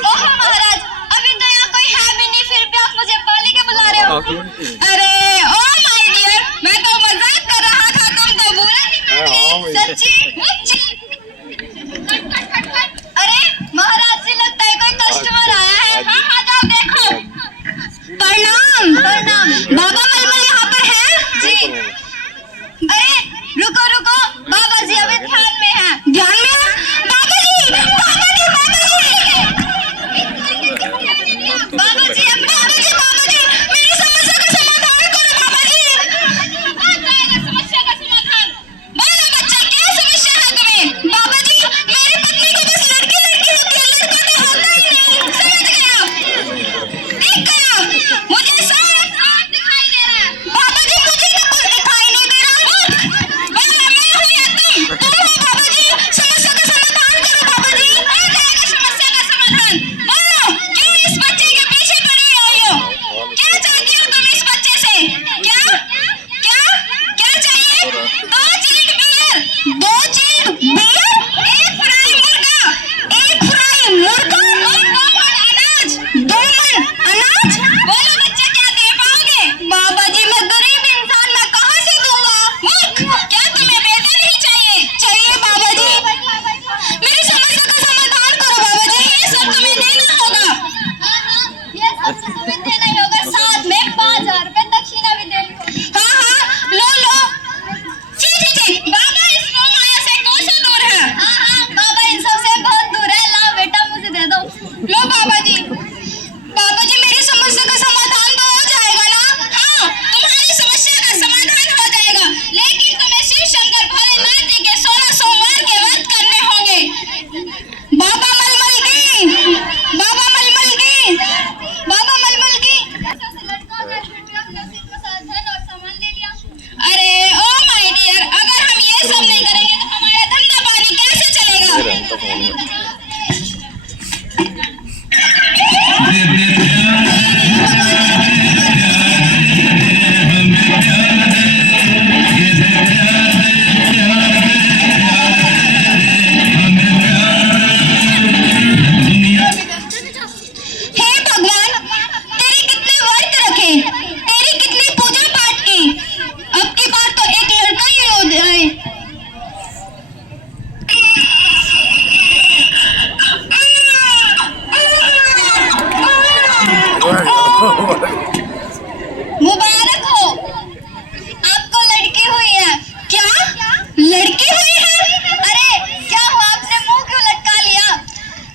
ओह महाराज, अभी तो यहाँ कोई है भी नहीं, फिर भी आप मुझे पाली के बुला रहे हो। अरे ओ माय डियर, मैं तो मजाक कर रहा था, तुम तो बुरा निकाल गए। सच्ची मुच्ची। अरे महाराज जी, लगता है कोई कस्टमर आया है। हाँ हाँ, जाओ देखो। प्रणाम प्रणाम, बाबा मलमल यहाँ पर है जी। अरे रुको रुको, बाबा जी अभी ध्यान में है। ध्यान में है बाबा जी, बाबा जी, बाबा जी, बाबा जी, मेरी समस्या का समाधान करो बाबा जी। समस्या का समाधान बोलो बच्चा, क्या समस्या है तुम्हें? बाबा जी, मेरी पत्नी को बस लड़की लड़की होती है, लड़का तो होता ही नहीं। समझ गया, देख गया, मुझे साफ साफ दिखाई दे रहा है। बाबा जी, मुझे तो कुछ दिखाई नहीं दे रहा। बोलो, मैं हूँ या तुम हो बाबा जी? समस्या का समाधान करो बाबा जी। हो जाएगा समस्या का समाधान। बोलो, क्यों इस बच्चे के पीछे पड़ी हुई हो? क्या चाहती हो तुम इस बच्चे से? क्या क्या क्या चाहिए? 2 चीट बियर, 2 चीट बियर, 1 फ्राई मुर्गा, 1 फ्राई मुर्गा और 2 मन अनाज, 2 मन अनाज। बोलो बच्चा, क्या दे पाओगे? बाबा जी, मैं गरीब इंसान, मैं कहाँ से दूंगा? मूर्ख, क्या तुम्हें वेतन नहीं चाहिए? चाहिए बाबा जी। मेरी समस्या का समाधान करो बाबा जी, ये सब तुम्हें देना होगा। ये सब तुम्हें देना ही होगा, साथ में 5000 रुपए दक्षिणा भी देनी होगी। हाँ हाँ, लो लो। जी जी जी, बाबा इस माया से कोसों दूर है। हाँ हाँ, बाबा इन सब से बहुत दूर है। लाओ बेटा, मुझे दे दो। लो बाबा जी। बाबा जी, मेरी समस्या का समाधान तो हो जाएगा ना? हाँ, तुम्हारी समस्या का समाधान हो जाएगा, लेकिन तुम्हें शिव शंकर भोलेनाथ जी के 16 सोमवार के व्रत करने होंगे। बाबा मलमल की, बाबा मलमल की, बाबा मलमल की। अरे ओ माय डियर, अगर हम ये सब नहीं करेंगे तो हमारा धंधा पानी कैसे चलेगा? हे भगवान, तेरे कितने व्रत रखे, तेरी कितनी पूजा पाठ की, अब की बार तो एक लड़का ही हो जाए। मुबारक हो, आपको लड़की हुई है। क्या लड़की हुई है? अरे क्या हुआ, आपने मुंह क्यों लटका लिया?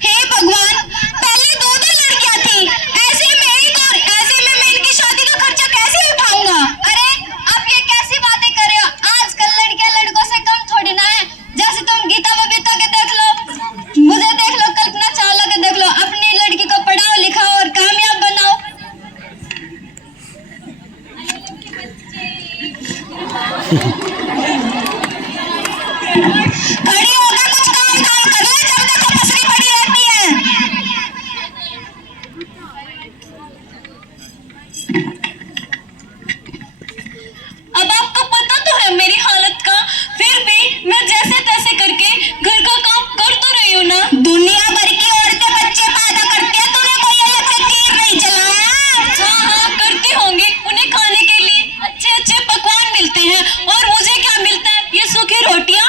हे भगवान, पहले 2 लड़कियां थी, ऐसे में एक और, ऐसे में मैं इनकी शादी का खर्चा कैसे उठाऊंगा? अरे आप ये कैसी बातें कर रहे हो? आजकल लड़कियां लड़कों से कम थोड़ी ना है। जैसे तुम गीता बबीता के देख लो, मुझे देख लो, कल्पना चावला के देख लो, अपनी लड़की को पढ़ाओ लिखाओ और कामयाब बनाओ। खड़ी होकर कुछ काम कर ले, जब देखो पसरी पड़ी रहती है। अब आपको पता तो है मेरी हालत का, फिर भी मैं जैसे तैसे करके घर का काम कर तो रही हूँ ना। दुनिया भर की औरतें बच्चे पैदा करती है, तूने कोई अलग से तीर नहीं चलाया? हाँ हाँ, करती होंगी, उन्हें खाने के लिए अच्छे अच्छे पकवान मिलते हैं, और मुझे क्या मिलता है? ये सूखी रोटियाँ।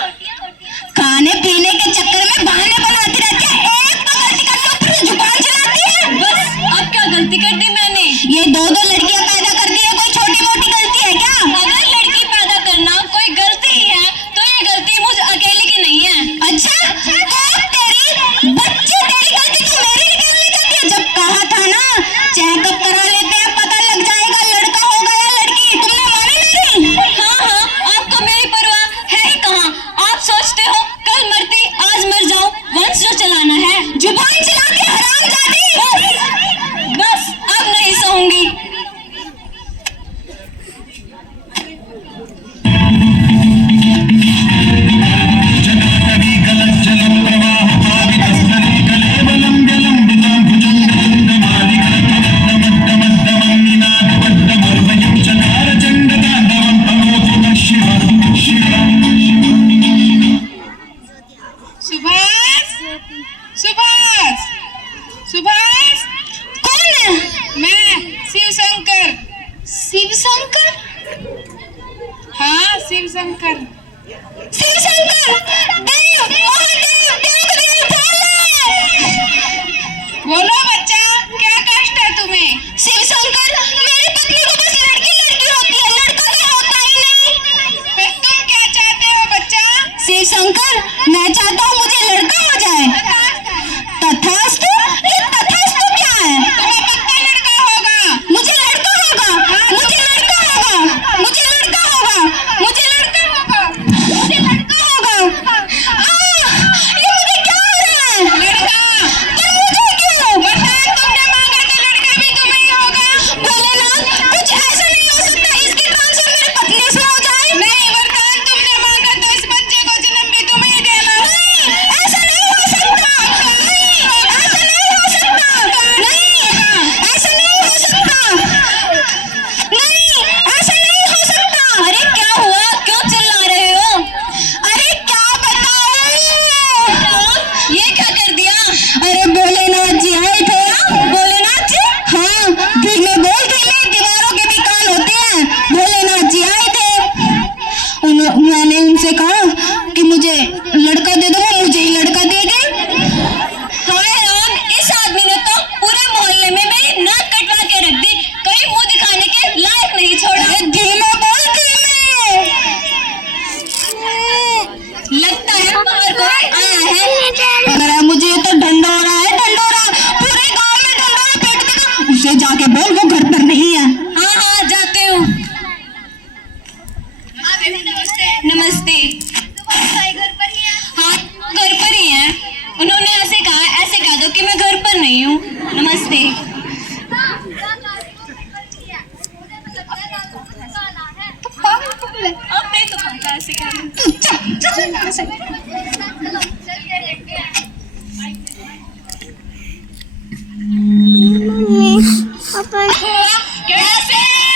कैसे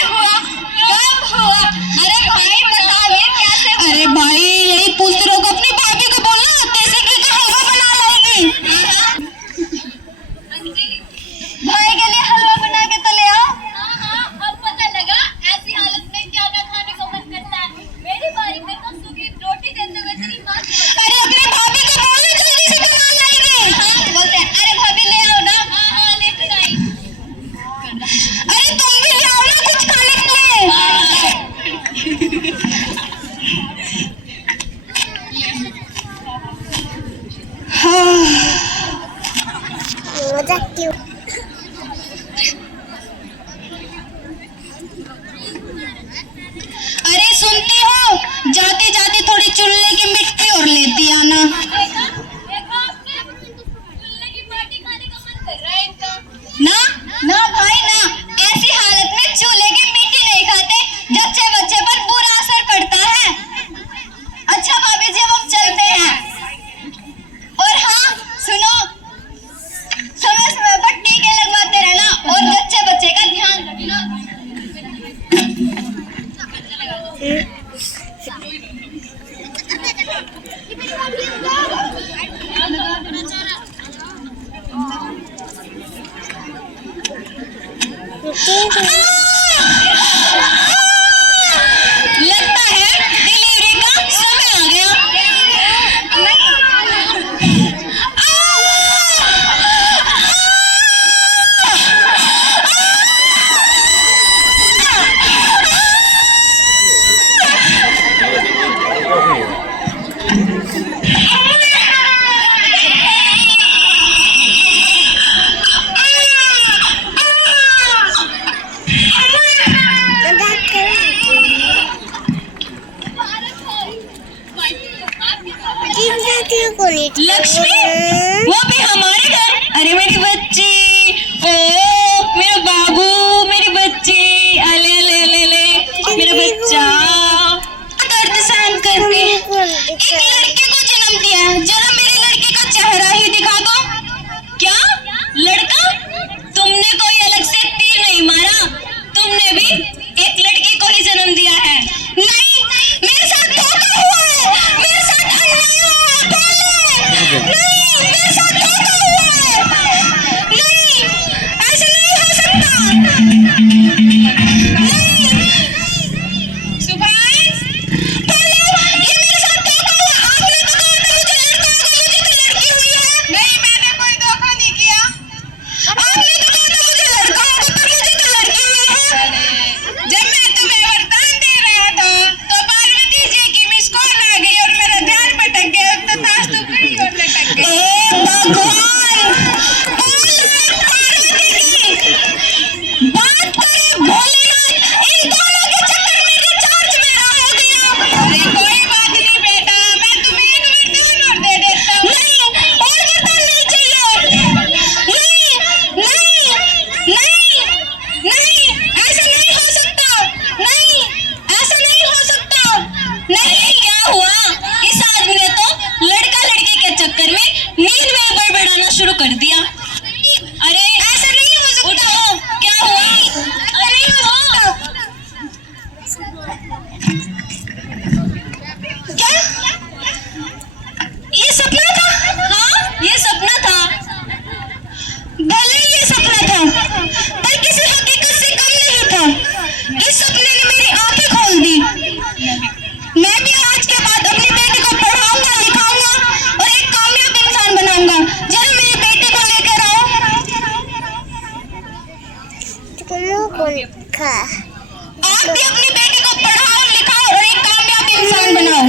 हुआ, कब हुआ? अरे भाई बताइए कैसे? अरे भाई यही पूछते रहो, अपनी भाभी को बोलना देसी घी का हलवा बना लाएगी। भाई के लिए हलवा बना के तो ले आओ। अब पता लगा ऐसी हालत में क्या क्या खाने को मन करता है। मेरी बारी में तो सूखी रोटी देते हुए तेरी माँ अरे अपने भाभी को बोलना जल्दी से बना लाएगी। बोलते हैं अरे भाभी ले आओ ना। लेकर आई। अरे तुम भी ले आओ ना कुछ खाने के लिए। मजाक क्यों? अरे सुनती हो, जाते जाते थोड़ी चूल्हे की मिट्टी और लेती आना। ना ना भाई ना, ऐसी हालत में चूल्हे की मिट्टी नहीं खाते, जच्चे बच्चे पर बुरा असर पड़ता है। अच्छा भाभी जी अब हम चलते हैं। और हाँ सुनो, समय समय पर टीके लगवाते रहना और जच्चे बच्चे का ध्यान रखना। लगता है डिलीवरी का समय आ गया। लक्ष्मी वो भी हमारे घर। अरे मेरी बच्ची, ओ मेरा बाबू, मेरी बच्ची, अले अले अले अले मेरा बच्चा दर्द सहन करके एक लड़के को जन्म दिया। जरा मेरे लड़के का चेहरा ही दिखा दो। क्या लड़का? तुमने कोई अलग से तीर नहीं मारा, तुमने भी एक लड़की को ही जन्म दिया है। नहीं मेरे साथ धोखा हुआ है, मेरे साथ अन्याय हुआ है। नहीं मेरे साथ धोखा हुआ है। नहीं ऐसे नहीं हो सकता। नहीं सुभाष बोलो, ये मेरे साथ धोखा हुआ। आपने तो कहा था मुझे लड़का होगा, मुझे तो लड़की हुई है। नहीं मैंने कोई धोखा नहीं किया। आपने तो कहा था मुझे लड़का होगा पर मुझे तो लड़की हुई है। जब मैं तुम्हें वरदान दे रहा था तो पार्वती जी की मिस कॉल आ गई और मेरा ध्यान भटक गया, तो ताश तो कहीं और लटक गई। भगवान बात करे भोलेनाथ, इन दोनों के चक्कर में रिचार्ज मेरा हो गया। अरे कोई बात नहीं बेटा, मैं तुम्हें एक वरदान और दे देता हूँ। नहीं और वरदान नहीं चाहिए। नहीं नहीं नहीं नहीं ऐसा नहीं हो सकता। नहीं ऐसा नहीं हो सकता। नहीं क्या हुआ? इस आदमी ने तो लड़का लड़की के चक्कर में नींद में बड़बड़ाना शुरू कर दिया। अरे ऐसा नहीं हो सकता। उठो, क्या हुआ? अरे उठो। क्या ये सपना था? हाँ ये सपना था। भले ये सपना था पर किसी हकीकत से कम नहीं था। इस सपने ने मेरी आंखें खोल दी। मैं भी आज के बाद अपनी बेटी को पढ़ाऊंगा, लिखाऊंगा और एक कामयाब इंसान बनाऊंगा। जरा मेरी बेटी को लेकर आओ। आप भी अपनी बेटी को पढ़ाओ, लिखाओ और एक कामयाब इंसान बनाओ।